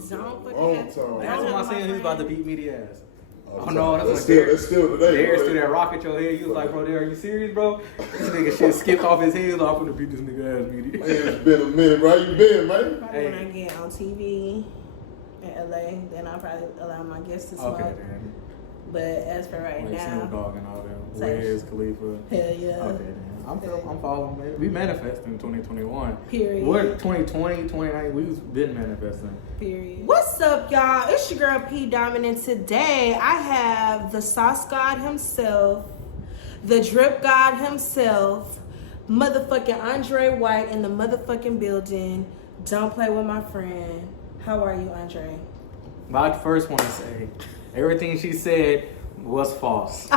Don't fucking long have time. That's what I'm saying. He's about to beat me the ass. Oh no, that's still today. Darius threw that rock at your head. You was like, bro, are you serious, bro? This nigga shit skipped off his head. I'm gonna beat this nigga ass media. Man, it's been a minute, bro. You been, man? Probably when I get on TV in LA, then I'll probably allow my guests to smoke. Okay, then. But as for right Like now, Snoop Dogg and all them. Same. Wiz Khalifa. hell yeah. Okay, then. I'm following, man. We manifesting in 2021. Period. What 2020, 2019, we've been manifesting. Period. What's up, y'all? It's your girl P Diamond, and today I have the sauce god himself, the drip god himself, motherfucking Andre White in the motherfucking building. Don't play with my friend. How are you, Andre? But I first want to say, everything she said was false.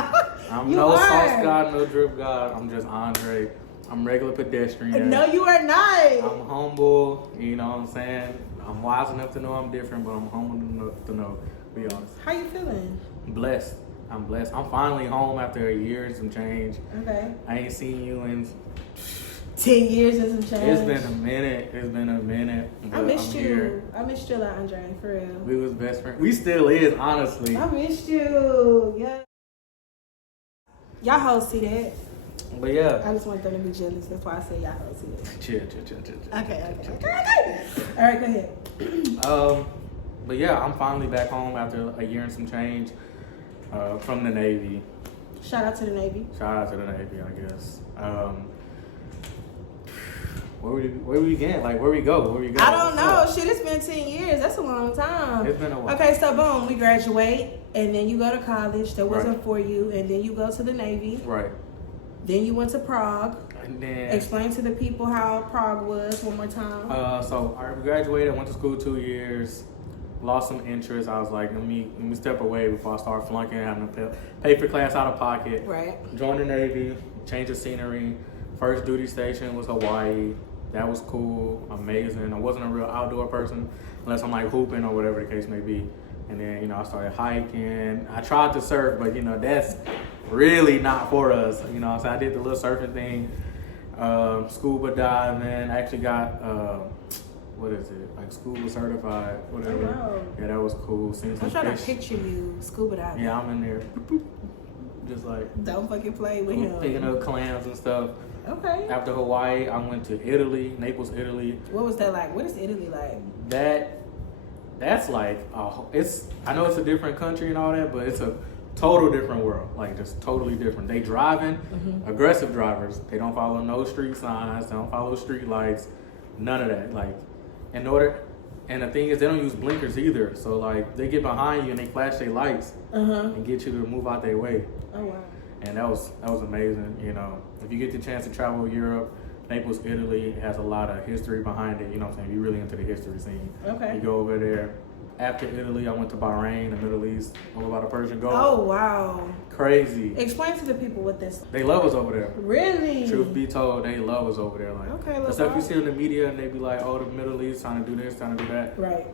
I'm You no are. sauce god, no drip god. I'm just Andre. I'm regular pedestrian. No, you are not. I'm humble. You know what I'm saying? I'm wise enough to know I'm different, but I'm humble enough to know. Be honest. How you feeling? Blessed. I'm blessed. I'm finally home after a year and some change. Okay. I ain't seen you in 10 years and some change. It's been a minute. I missed I'm you. here. I missed you a lot, Andre, for real. We was best friends. We still is, honestly. I missed you. Yeah. Y'all hoes see that. But yeah. I just want them to be jealous. That's why I say y'all hoes see that. Chill. Okay. All right, go ahead. But yeah, I'm finally back home after a year and some change from the Navy. Shout out to the Navy. Shout out to the Navy, I guess. Where we get? Like, where we go? I don't know. Shit, it's been 10 years. That's a long time. It's been a while. Okay, so boom, we graduate, and then you go to college. That wasn't Right. for you, and then you go to the Navy. Right. Then you went to Prague. And then Explain to the people how Prague was one more time. so I graduated, went to school 2 years, lost some interest. I was like, let me step away before I start flunking, having to pay for class out of pocket. Right. Joined the Navy, change of scenery. First duty station was Hawaii. That was cool, amazing. I wasn't a real outdoor person unless I'm like hooping or whatever the case may be. And then, I started hiking. I tried to surf, but, that's really not for us. So I did the little surfing thing, scuba diving. I actually got, what is it? Like scuba certified, whatever. Oh, wow. Yeah, that was cool. Seen some I'm trying fish. to picture you scuba diving. Yeah, I'm in there. Just like Don't fucking play with him. picking up clams and stuff. Okay. After Hawaii, I went to Italy, Naples, Italy. What was that like? What is Italy like? That's like I know it's a different country and all that, but it's a total different world. Like just totally different. They driving, aggressive drivers. They don't follow no street signs. They don't follow street lights. None of that. Like and the thing is, they don't use blinkers either. So like they get behind you and they flash their lights and get you to move out their way. Oh wow. And that was amazing. If you get the chance to travel Europe, Naples, Italy, it has a lot of history behind it. You know what I'm saying? You're really into the history scene. Okay. You go over there. After Italy, I went to Bahrain, the Middle East, over by the Persian Gulf. Oh wow. Crazy. Explain to the people what this. They love us over there. Really? Truth be told, they love us over there. Like, Okay, the stuff you see in the media, and they be like, "Oh, the Middle East trying to do this, trying to do that." Right.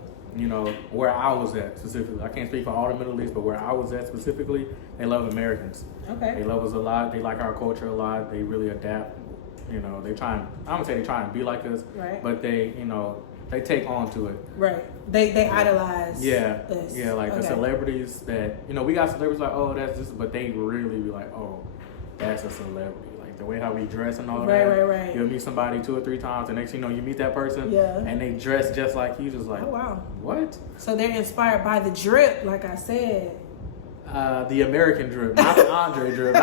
Where I was at specifically. I can't speak for all the Middle East, but where I was at specifically, they love Americans. Okay. They love us a lot. They like our culture a lot. They really adapt. They try and, I don't say they try and be like us, Right. but they take on to it. Right. They idolize. Yeah. Us. Yeah, like the Okay. celebrities that, we got celebrities like, oh, that's this, but they really be like, oh, that's a celebrity. Like the way how we dress and all that. Right. You'll meet somebody 2 or 3 times, and next thing you know, you meet that person, Yeah. and they dress just like you, just like, Oh wow. what? So they're inspired by the drip, like I said. The American drip, not the Andre drip,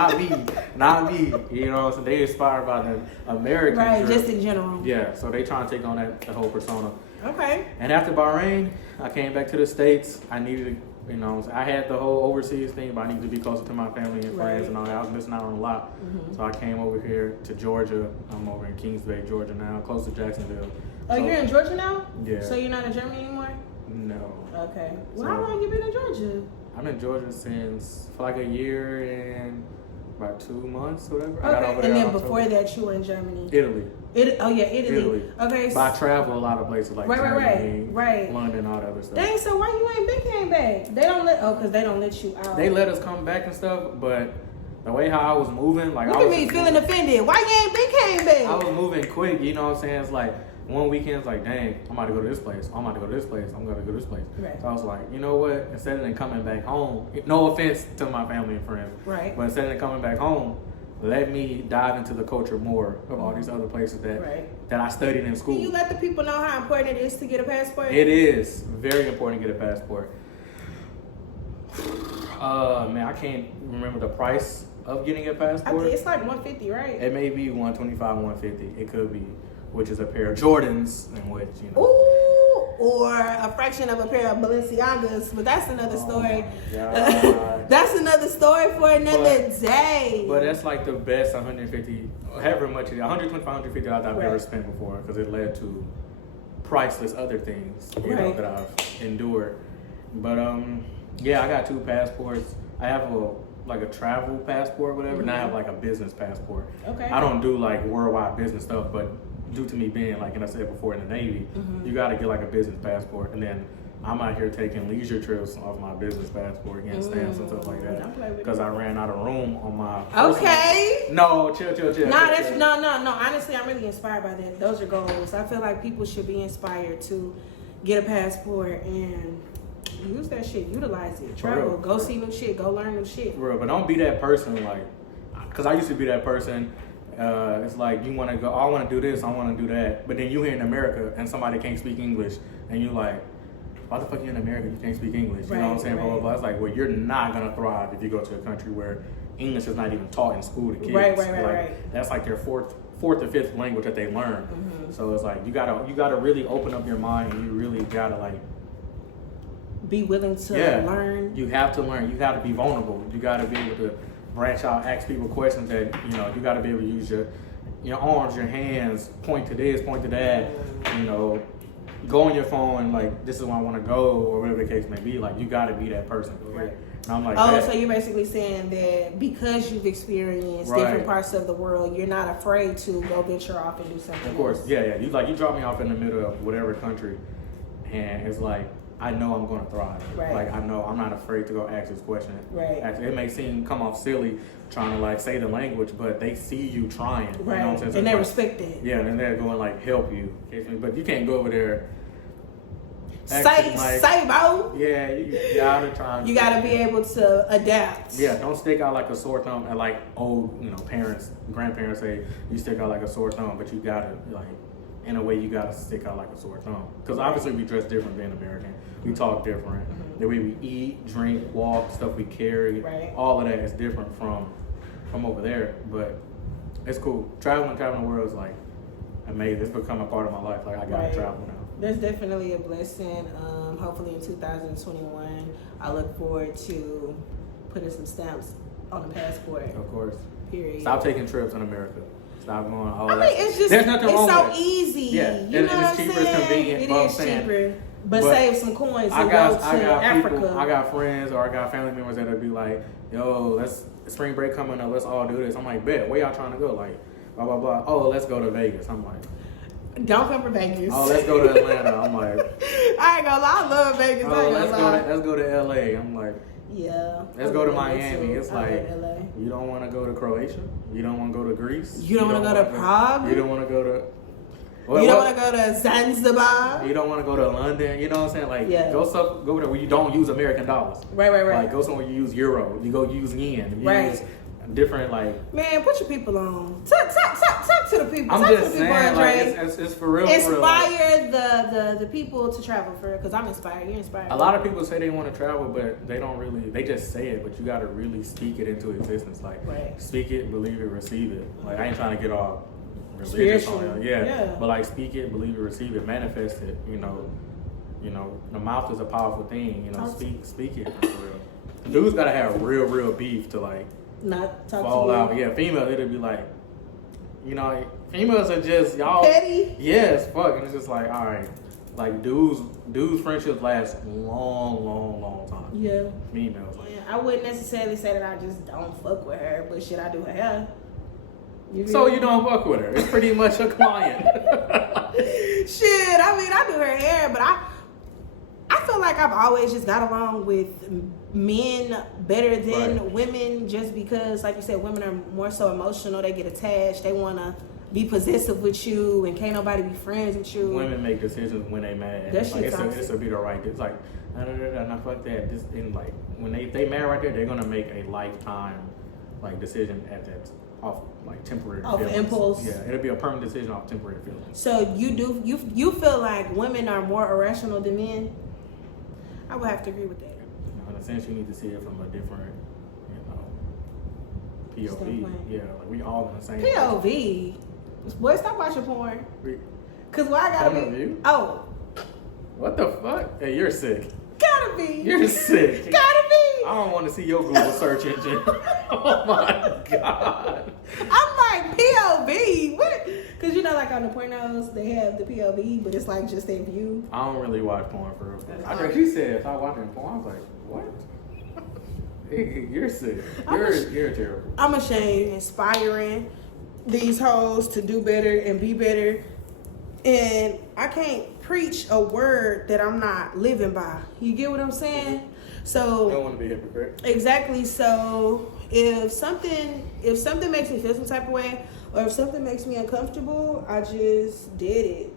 not me. So they inspired by the American Right, drip. just in general. Yeah, so they trying to take on that whole persona. Okay. And after Bahrain, I came back to the States. I needed I had the whole overseas thing, but I needed to be closer to my family and friends and all that. I was missing out on a lot. So I came over here to Georgia. I'm over in Kings Bay, Georgia now, close to Jacksonville. Oh, So- you're in Georgia now? Yeah. So you're not in Germany anymore? No. Okay. Well, So- how long you been in Georgia? I'm in Georgia since for like a year and about 2 months, whatever. I got over Okay. there And then in before October. that, you were in Germany. Italy. Italy. Okay. But I travel a lot of places like Germany, right. London, all that other stuff. Dang, so why you ain't been came back? They don't because they don't let you out. They let us come back and stuff, but the way how I was moving, like Look I at was me feeling offended. Why you ain't been came back? I was moving quick, you know what I'm saying? It's like one weekend it's like, dang, I'm about to go to this place. I'm about to go to this place. I'm going to go to this place. Right. So I was like, you know what? Instead of them coming back home, no offense to my family and friends, Right. but instead of them coming back home, let me dive into the culture more of all these other places that I studied in school. Can you let the people know how important it is to get a passport? It is very important to get a passport. Man, I can't remember the price of getting a I passport. think it's like $150, right? It may be $125, $150. It could be, which is a pair of Jordans, in which Ooh, or a fraction of a pair of Balenciagas, but that's another story. God. That's another story for another day. But that's like the best 150, however much it is, 125, 150 I've ever spent before, because it led to priceless other things, you know, that I've endured. But yeah, I got 2 passports. I have a travel passport, whatever, and I have like a business passport. Okay. I don't do like worldwide business stuff, but due to me being like, and I said before, in the Navy, you got to get like a business passport, and then I'm out here taking leisure trips off my business passport, getting stamps and stuff like that, because I ran out of room on my Okay. No, chill. No. Honestly, I'm really inspired by that. Those are goals. I feel like people should be inspired to get a passport and use that shit, utilize it, travel, go see new shit, go learn new shit. For real, but don't be that person, like, because I used to be that person. It's like you want to go, I want to do this, I want to do that, but then you here in America and somebody can't speak English, and you like, why the fuck you in America? You can't speak English. You know what I'm saying? Blah, blah, blah. It's like, well, you're not gonna thrive if you go to a country where English is not even taught in school to kids. Right. That's like their fourth or fifth language that they learn. So it's like you gotta really open up your mind, and you really gotta like be willing to learn. You have to learn. You got to be vulnerable. You got to be able to branch out, ask people questions that, you know, you got to be able to use your arms, your hands, point to this, point to that, you know, go on your phone and like, this is where I want to go, or whatever the case may be. Like, you got to be that person. Right. And I'm like, so you're basically saying that because you've experienced different parts of the world, you're not afraid to go venture off and do something. Of course, yeah. You drop me off in the middle of whatever country, and it's like, I know I'm going to thrive. Right. Like, I know I'm not afraid to go ask this question. Right. It may come off silly trying to like say the language, but they see you trying. Right. You know what I'm saying? So and they like, respect it. Yeah, and they're going like help you. But you can't go over there. Say, bro. Yeah, you gotta try. You gotta be able to adapt. Yeah, don't stick out like a sore thumb. And like old, parents, grandparents say you stick out like a sore thumb, but you gotta like, in a way, you gotta stick out like a sore thumb. Because obviously we dress different being American. We talk different. The way we eat, drink, walk, stuff we carry, all of that is different from over there. But it's cool. Traveling the world is like amazing. It's become a part of my life. Like I gotta travel now. There's definitely a blessing. Hopefully in 2021, I look forward to putting some stamps on the passport. Of course. Period. Stop taking trips in America. Stop going all I mean, it's just, there's nothing wrong so with it. easy. Yeah, you know it's cheaper, it's convenient. It is cheaper. But save some coins and go to Africa. I got friends or I got family members that'll be like, yo, let's spring break coming up, let's all do this. I'm like, bet, where y'all trying to go? Like, blah, blah, blah. Oh, let's go to Vegas. I'm like, don't come for Vegas. Oh, let's go to Atlanta. I'm like, I ain't gonna lie, I love Vegas. Oh, let's go to LA. I'm like, yeah. Let's go to Miami. It's like, you don't want to go to Croatia. You don't want to go to Greece. You don't want to go to Prague. You don't want to go to. You don't want to go to Zanzibar. You don't want to go to London. You know what I'm saying? Like, go there where you don't use American dollars. Right. Like, go somewhere you use euro. You go use yen. You use different, like. Man, put your people on. Talk to the people. I'm just saying, like, it's for real. Inspire the people to travel for, because I'm inspired. You're inspired. A lot of people say they want to travel, but they don't really. They just say it, but you got to really speak it into existence. Like, speak it, believe it, receive it. Like, I ain't trying to get all religious on it. But like, speak it, believe it, receive it, manifest it. You know, the mouth is a powerful thing. You know, speak it for real. Dudes gotta have real beef to like not talk fall to you. out. Yeah, female, it'll be like, females are just y'all petty. Yes, fuck, and it's just like, all right, like dudes friendships last long time. Yeah, females. I wouldn't necessarily say that I just don't fuck with her, but shit, I do her hair. So you don't fuck with her? It's pretty much a client. Shit, I mean, I do her hair, but I feel like I've always just got along with men better than women, just because, like you said, women are more so emotional. They get attached. They want to be possessive with you and can't nobody be friends with you. Women make decisions when they mad. That Like shit it's a be the right. It's like not fuck that. This and like when they mad right there, they're gonna make a lifetime like decision at that off like temporary Off feelings. impulse. Yeah, it'll be a permanent decision off temporary feelings. So you feel like women are more irrational than men? I would have to agree with that. In a sense, you need to see it from a different, POV. Standpoint. Yeah, like we all in the same. POV. Boy, stop watching porn. We, Cause why I gotta Point of be? view? Oh, what the fuck? Hey, you're sick. gotta be. You're sick. Gotta be. I don't want to see your Google search engine. Oh my god. I'm like POV. What? Cause like on the pornos they have the POV, but it's like just their view. I don't really watch porn for real. I know she said stop watching porn. I was like, what? Hey, you're sick. You're terrible. I'm ashamed, inspiring these hoes to do better and be better, and I can't preach a word that I'm not living by. You get what I'm saying? So I don't want to be a hypocrite. exactly. So if something makes me feel some type of way, or if something makes me uncomfortable, I just did it.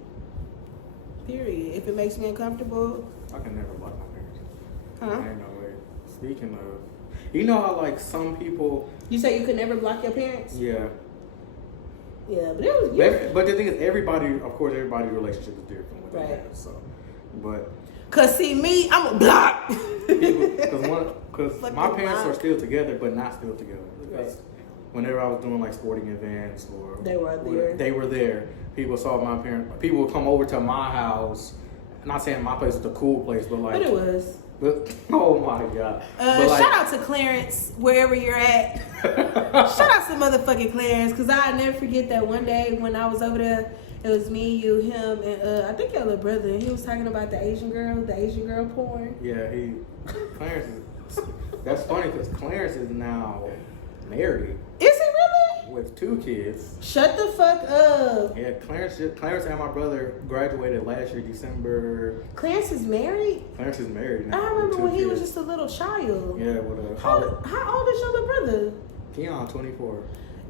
Period. If it makes me uncomfortable, I can never block my parents. huh? Ain't no way. Speaking of, you know how like some people, You say you could never block your parents? yeah. Yeah, but it was But the thing is, everybody's relationship is different with Right. their parents. So, but Cause see me, I'm a block. because my Fucking parents block. are still together, but not still together. Because Right. whenever I was doing like sporting events or They were there. they were there. People saw my parents. People would come over to my house. Not saying my place was the cool place, but like. But it was. But, oh my god. But like, Shout out to Clarence, wherever you're at. Shout out to motherfucking Clarence, because I'll never forget that one day when I was over there, it was me, you, him, and I think your little brother, and he was talking about the Asian girl porn. Yeah, Clarence is, that's funny because Clarence is now married Is he really? with 2 kids. Shut the fuck up. Yeah, Clarence and my brother graduated last year, December. Clarence is married? Clarence is married now. I remember with 2 when he was kids. just a little child. Yeah, with a How old is your little brother? Keon, 24.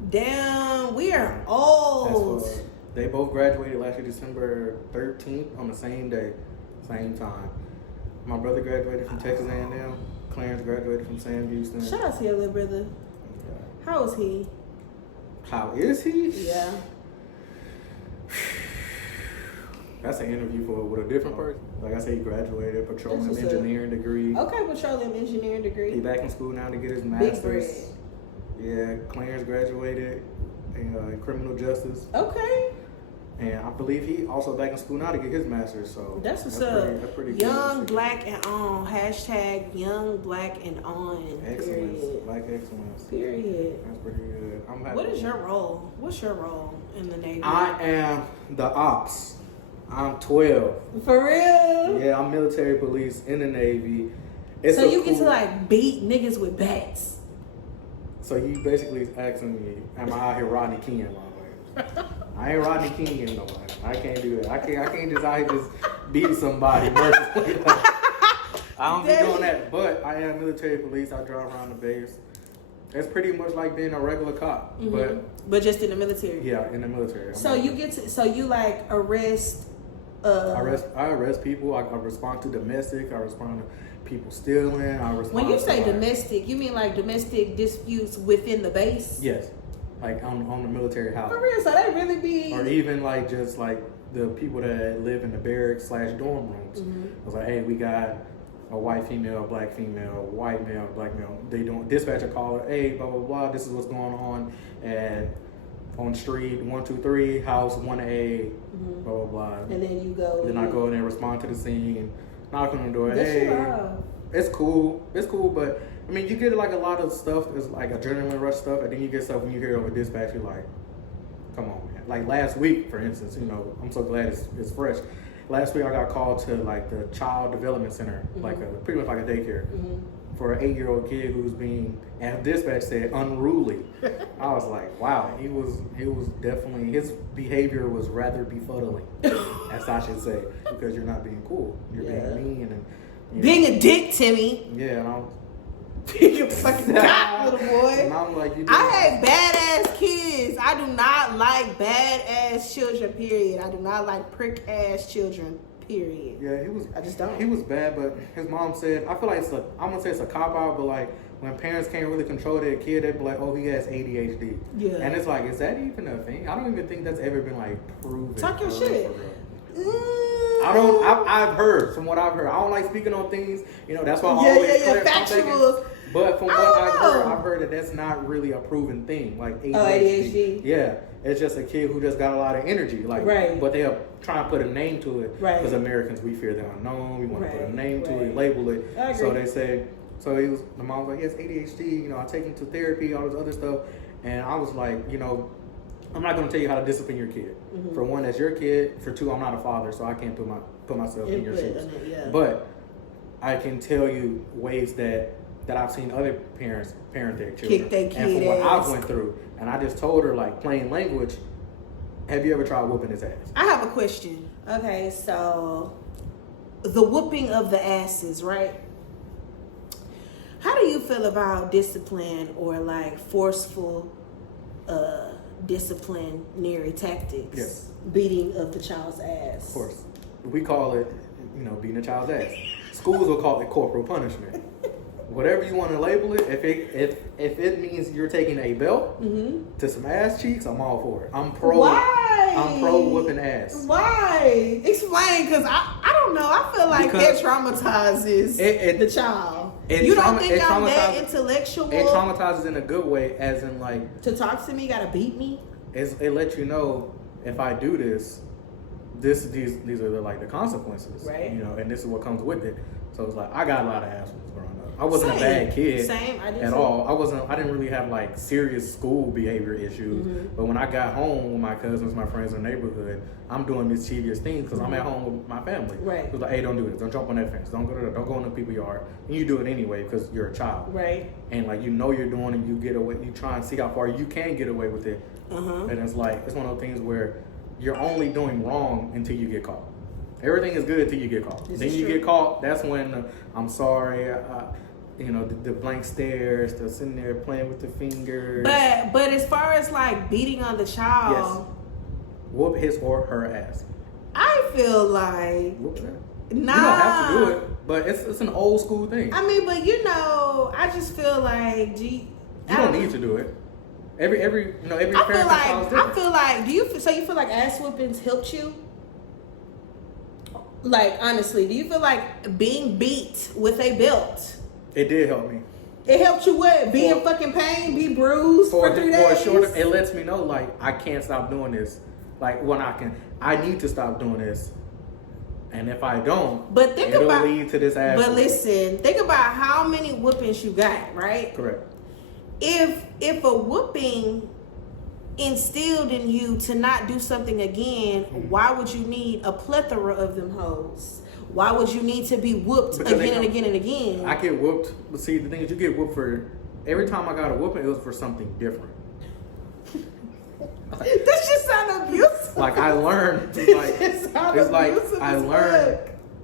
Damn, we are That's old. what, they both graduated last year, December 13th, on the same day, same time. My brother graduated from Texas A&M. Clarence graduated from Sam Houston. Shout out to your little brother. Yeah. How is he? How is he? Yeah. That's an interview with a different person. Like I said, he graduated, petroleum That's what's up. engineering degree. Okay, petroleum engineering He degree. back in school now to get his Big master's. bread. Yeah, Clarence graduated in criminal justice, Okay. and I believe he also back in school now to get his master's. So That's what's pretty- up. that's pretty Young, good. black, and on. Hashtag young, black, and on. Excellence, Period. black excellence. Period. That's pretty good. I'm happy. What is your role? What's your role in the Navy? I am the ops. I'm 12. For real? Yeah, I'm military police in the Navy. It's So a you get to cool- like beat niggas with bats. So you basically asking me, am I out here Rodney King, motherfucker? I ain't Rodney King no way. I can't do that. I can't just out here just beat somebody mercilessly. I don't be doing that. But I am military police. I drive around the base. It's pretty much like being a regular cop, But just in the military. yeah, in the military. So you get to, so you like arrest. I arrest people. I respond to domestic. I respond to people stealing. I respond. When you say to, like, domestic, you mean like domestic disputes within the base? yes, like on the military house. For real, so they really be. Or even like just like the people that live in the barracks / dorm rooms. I was like, hey, we got a white female, black female, white male, black male. They don't dispatcher call it, hey, blah blah blah. This is what's going on on street 123, house 1A, blah blah blah. And then you go. Then I go in and respond to the scene, knock on the door. That's Hey, wild. it's cool, but I mean, you get like a lot of stuff is like adrenaline rush stuff, and then you get stuff when you hear it over dispatch, you're like, come on, man. Like last week, for instance, I'm so glad it's fresh. Last week I got called to like the child development center, like pretty much like a daycare, for an 8-year-old kid who's being, as dispatch said, unruly. I was like, wow, he was definitely, his behavior was rather befuddling, as I should say, because you're not being cool, you're being mean and being a dick, Timmy. yeah, and You fucking got, little boy. And I'm like, you I hate badass kids. I do not like badass children, period. I do not like prick ass children, period. Yeah, he was. I just don't. He was bad, but his mom said, I feel like I'm gonna say it's a cop out, but like when parents can't really control their kid, they be like, oh, he has ADHD. Yeah. And it's like, is that even a thing? I don't even think that's ever been like proven. Talk your for shit. real. I've heard, from what I've heard, I don't like speaking on things, that's why I always factual. But from what know. I've heard that that's not really a proven thing, like ADHD. ADHD. Yeah, it's just a kid who just got a lot of energy, like, right. But they are trying to put a name to it, right? Because Americans, we fear the unknown. We want to put a name to it, label it. I agree. So they say, the mom was like, he has ADHD. I take him to therapy, all this other stuff, and I was like, I'm not going to tell you how to discipline your kid. Mm-hmm. For one, that's your kid. For two, I'm not a father, so I can't put myself in your shoes. Yeah. But I can tell you ways that I've seen other parents parent their children. Kick their kid and from what ass. I went through. And I just told her, like, plain language, have you ever tried whooping his ass? I have a question. Okay, so the whooping of the asses, right? How do you feel about discipline or like forceful disciplinary tactics? Yes. Beating of the child's ass. Of course. We call it, beating a child's ass. Schools will call it corporal punishment. Whatever you want to label it, if it means you're taking a belt to some ass cheeks, I'm all for it. I'm pro. Why? I'm pro whooping ass. Why? Explain, because I don't know. I feel like that traumatizes the child. You don't think I'm that intellectual? It traumatizes in a good way, as in like to talk to me, gotta beat me. It lets you know if I do this, these are the consequences, right? And this is what comes with it. So it's like I got a lot of ass whoopings growing up. I wasn't a bad kid at all. I didn't really have like serious school behavior issues. But when I got home with my cousins, my friends in the neighborhood, I'm doing mischievous things because I'm at home with my family. Right. It was like, hey, don't do this. Don't jump on that fence. Don't go in the people's yard. And you do it anyway because you're a child. Right. And like you're doing it, you get away. You try and see how far you can get away with it. And it's like it's one of those things where you're only doing wrong until you get caught. Everything is good until you get caught. Then you get caught. That's when I'm sorry. The blank stares, the sitting there playing with the fingers. But as far as like beating on the child, yes, whoop his or her ass. I feel like whoop that. Nah, you don't have to do it, but it's an old school thing. I mean, but I just feel like you don't need to do it. Every parent I feel like you feel like ass whoopings helped you? Like, honestly, do you feel like being beat with a belt? It did help me. It helped you what? Be in fucking pain, be bruised for 3 days? It lets me know, like, I can't stop doing this. Like, when I need to stop doing this. And if I don't, it'll lead to this ass. But listen, think about how many whoopings you got, right? Correct. If a whooping instilled in you to not do something again, why would you need a plethora of them hoes? Why would you need to be whooped again and again and again? I get whooped, but see, the thing is, you get whooped for every time I got a whooping, it was for something different. That just sound abusive. Like I learned, I learned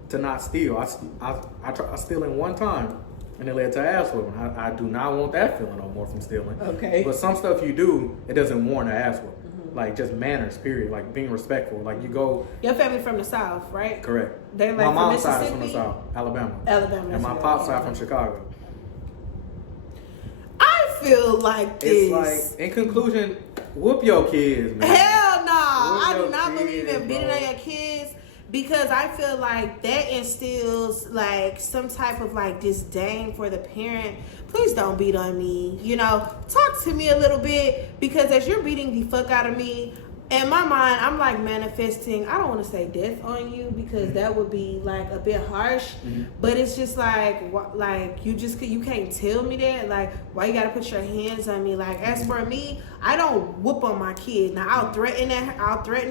to not steal. I stealing one time, and it led to ass whooping. I do not want that feeling no more from stealing. Okay. But some stuff you do, it doesn't warrant an ass whooping. Like just manners, period. Like being respectful. Like you go. Your family from the South, right? Correct. They like my mom's from side is from the South, Alabama. And my pop's side from Chicago. I feel like this. It's like, in conclusion, whoop your kids, man. Hell no. I do not believe in beating on your kids because I feel like that instills like some type of like disdain for the parent. Please don't beat on me. Talk to me a little bit because as you're beating the fuck out of me, in my mind, I'm like manifesting. I don't want to say death on you because that would be like a bit harsh. But it's just like you can't tell me that. Like, why you gotta put your hands on me? Like, as for me, I don't whoop on my kid. Now I'll threaten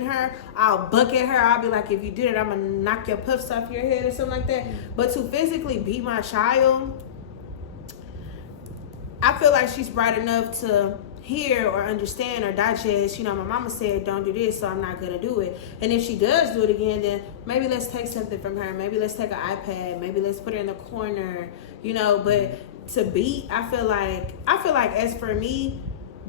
her. I'll bucket her. I'll be like, if you do that, I'm gonna knock your puffs off your head or something like that. But to physically beat my child, I feel like she's bright enough to hear or understand or digest, you know, my mama said don't do this, so I'm not gonna do it. And if she does do it again, then maybe let's take something from her. Maybe let's take an iPad. Maybe let's put her in the corner, you know. But to beat, I feel like as for me,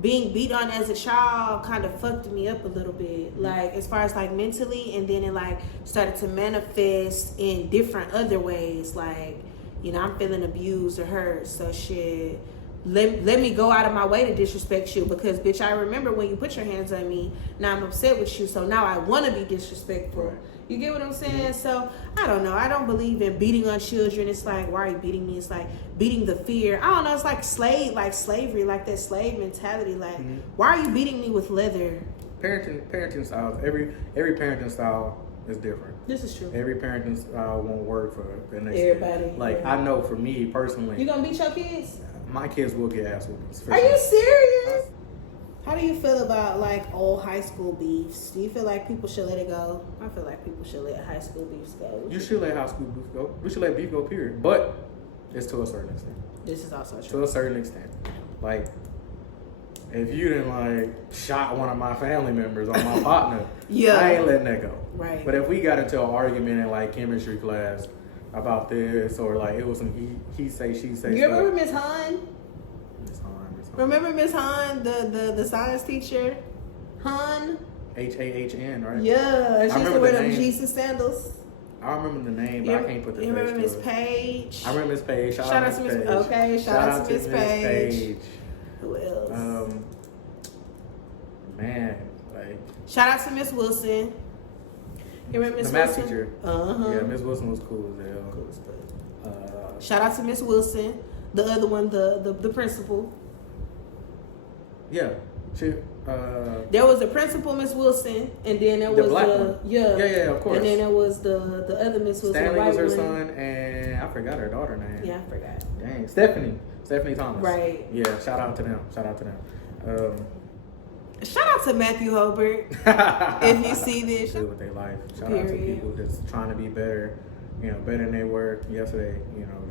being beat on as a child kind of fucked me up a little bit, like as far as like mentally, and then it like started to manifest in different other ways, like, you know, I'm feeling abused or hurt, so shit, let me go out of my way to disrespect you, because bitch, I remember when you put your hands on me, now I'm upset with you, so now I want to be disrespectful. Right. You get what I'm saying? So I don't know, I don't believe in beating on children. It's like, why are you beating me? It's like beating the fear. I don't know, it's like slavery, like that slave mentality, like why are you beating me with leather? Parenting styles, every parenting style is different. This is true. Every parenting style won't work for the next Everybody, kid. Like, yeah. I know for me personally, You gonna beat your kids? my kids will get ass whoopings. Are you serious? How do you feel about like old high school beefs? Do you feel like people should let it go? I feel like people should let high school beefs go. You should let high school beef go. We should let beef go, period. But it's to a certain extent. This is also To true. a certain extent. Like, if you didn't like shot one of my family members or my partner, Yeah. I ain't letting that go. Right. But if we got into an argument in like chemistry class about this, or like it was some he say, she say You stuff. remember Miss Han? Miss Han. Remember Miss Han, the science teacher? Han? HAHN, right? Yeah, she used to remember wear the them name. Jesus sandals. I remember the name, but I can't put the You remember face Miss to it. Page? I remember Miss Page. Shout out to Miss Page. Okay, shout out to Miss Page. Who else? Man, like Shout out to Miss Wilson. You remember Miss the math Wilson? teacher. Uh-huh. Yeah, Miss Wilson was cool as hell. Cool as fuck. Uh, Shout out to Miss Wilson. The other one, the principal. yeah, she. There was the principal, Miss Wilson, and then there The was black the one. yeah, Yeah, of course. and then there was the other Miss Wilson, Stanley the white was her one. son, and I forgot her daughter name. Yeah, I forgot. Dang, Stephanie Thomas. Right. Yeah, shout out to them. Shout out to Matthew Hobart. If you see this, Do with their life. Shout out to Period. people just trying to be better, better than they were yesterday.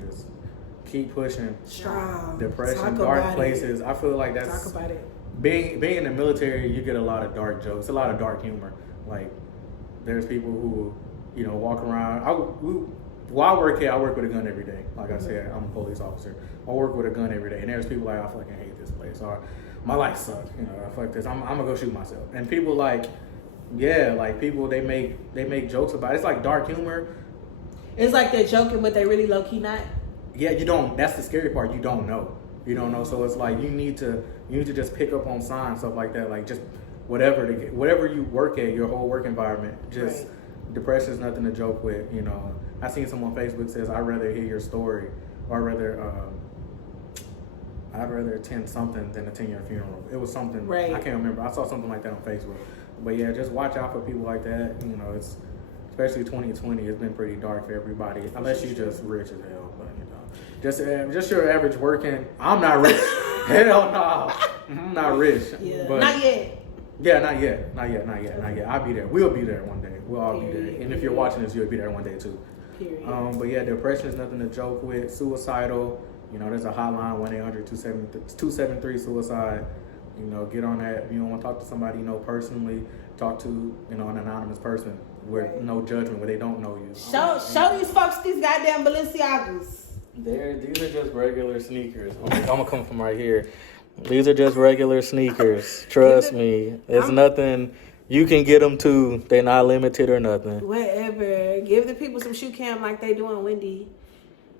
Just keep pushing. strong. Depression, Talk dark about places. I feel like It. that's Talk about it. being in the military. You get a lot of dark jokes, a lot of dark humor. Like there's people who walk around. While I work here, I work with a gun every day. Like I said, I'm a police officer. I work with a gun every day, and there's people like, I fucking hate this place, or my life sucks. Fuck this. I'm gonna go shoot myself. And people people they make jokes about it. It's like dark humor. It's like they're joking, but they really low key not. Yeah, you don't. That's the scary part. You don't know. So it's like you need to just pick up on signs, stuff like that. Like just whatever you work at, your whole work environment. Just depression is nothing to joke with. I seen someone on Facebook says, I'd rather hear your story, or I'd rather attend something than attend your funeral. It was something. Right. I can't remember. I saw something like that on Facebook. But yeah, just watch out for people like that. It's especially 2020. It's been pretty dark for everybody, unless you just rich as hell. But just your average working. I'm not rich. Hell no. I'm not rich. Yeah. But, Not yet. Yeah, not yet. I'll be there. We'll be there one day. We'll all be there. And if you're watching this, you'll be there one day too. Period. But yeah, depression is nothing to joke with. Suicidal. There's a hotline, 1-800-273-SUICIDE. Get on that. If you don't want to talk to somebody personally, talk to an anonymous person with no judgment, where they don't know you. Show these folks these goddamn Balenciagas. These are just regular sneakers. I'm gonna come from right here. These are just regular sneakers. Trust me. It's nothing. You can get them too. They're not limited or nothing. Whatever. Give the people some shoe cam like they do in Wendy.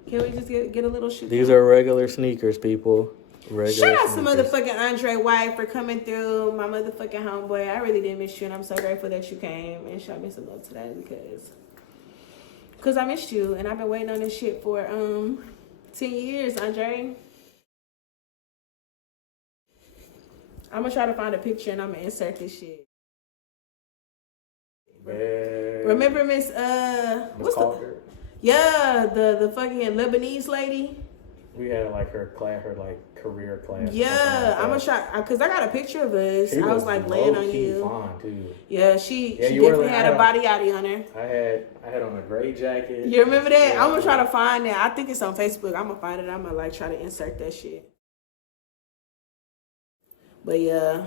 Can we just get a little shoe These cam? are regular sneakers, people. Regular Shout out to sneakers. motherfucking Andrè White for coming through, my motherfucking homeboy. I really did miss you, and I'm so grateful that you came and showed me some love today because I missed you, and I've been waiting on this shit for 10 years, Andrè. I'm gonna try to find a picture and I'm gonna insert this shit. Man. Remember Miss what's Calder? the fucking Lebanese lady? We had her class, her career class. Yeah, I'm gonna try because I got a picture of us. I was laying on you. Fine too. Yeah, she you definitely were had a body yachty on her. I had on a gray jacket. You remember that? Yeah. I'm gonna try to find that. I think it's on Facebook. I'm gonna find it. I'm gonna try to insert that shit. But yeah,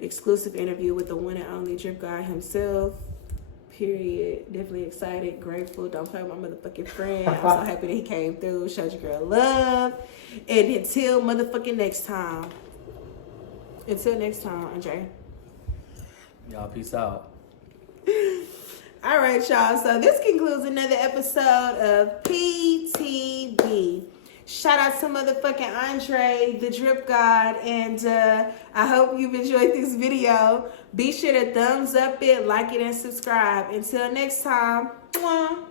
exclusive interview with the one and only Drip God himself. Period. Definitely excited, grateful. Don't play with my motherfucking friend. I'm so happy that he came through, showed your girl love. And until motherfucking next time. Until next time, Andre. Y'all peace out. All right, y'all. So this concludes another episode of PTB. Shout out to motherfucking Andre, the Drip God, and I hope you've enjoyed this video. Be sure to thumbs up it, like it, and subscribe. Until next time, mwah.